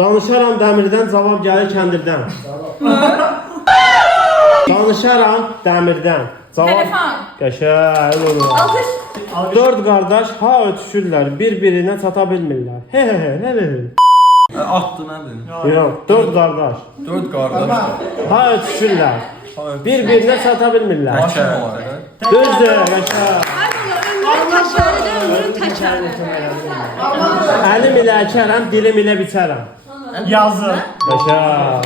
Danışaram dəmirdən, cavab gəlir kəndirdən. Danışaram dəmirdən. Telefon. Qəşəng olur. Alkış. 4 qardaş ha ötüşürlər, bir-birinə çata bilmirlər. He he he, nə bilir? Atdı nədir? Yox, 4 qardaş 4 qardaş. ha ötüşürlər, bir-birinə çata bilmirlər. Maşın var. Düzdür, qəşəng. Ay baba, ömrün təkəridir, ömrün təkəri. Əlim ilə əkərəm, dilim ilə biçərəm. Yazı. Qəşəng.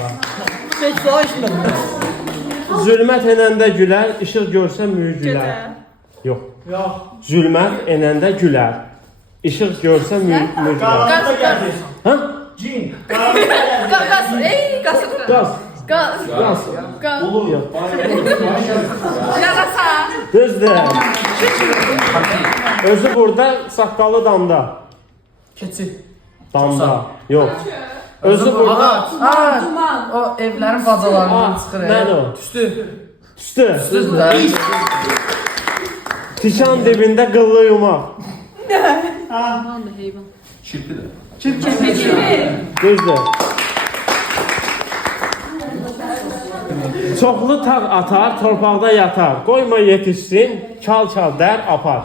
Zülmət enəndə gülər, işıq görsə mühürcülər. Yox. Yox. Zülmət enəndə gülər, işıq görsə mühürcülər. Qaranlıqda gəlir. Ha? Cin. Qaz, ey qasıqdır. Qaz. Qaz. Qaz. Qaz. Yox. Yarasa. Düzdür. Özü burada, saqqalı damda. Keçi. Damda. Yox. Özü burada. Ha, Duman. o evlərin bacalarından Ha, çıxır. nədir o? Tüstü. Tüstü. Düzdür. Tikan dibində qıllı yumaq. Kirpi də. Düzdür. Çoxlu tağ atar, torpaqda yatar. Qoyma yetişsin, çal-çal dər apar.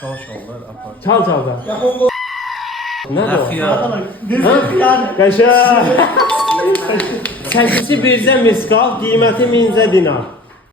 Şal-şallar apar. Çal-çal dər. Nədir o? Xiyar. Düzgün. Qəşəng. Çəkisi bircə miskal, qiyməti mincə dinar.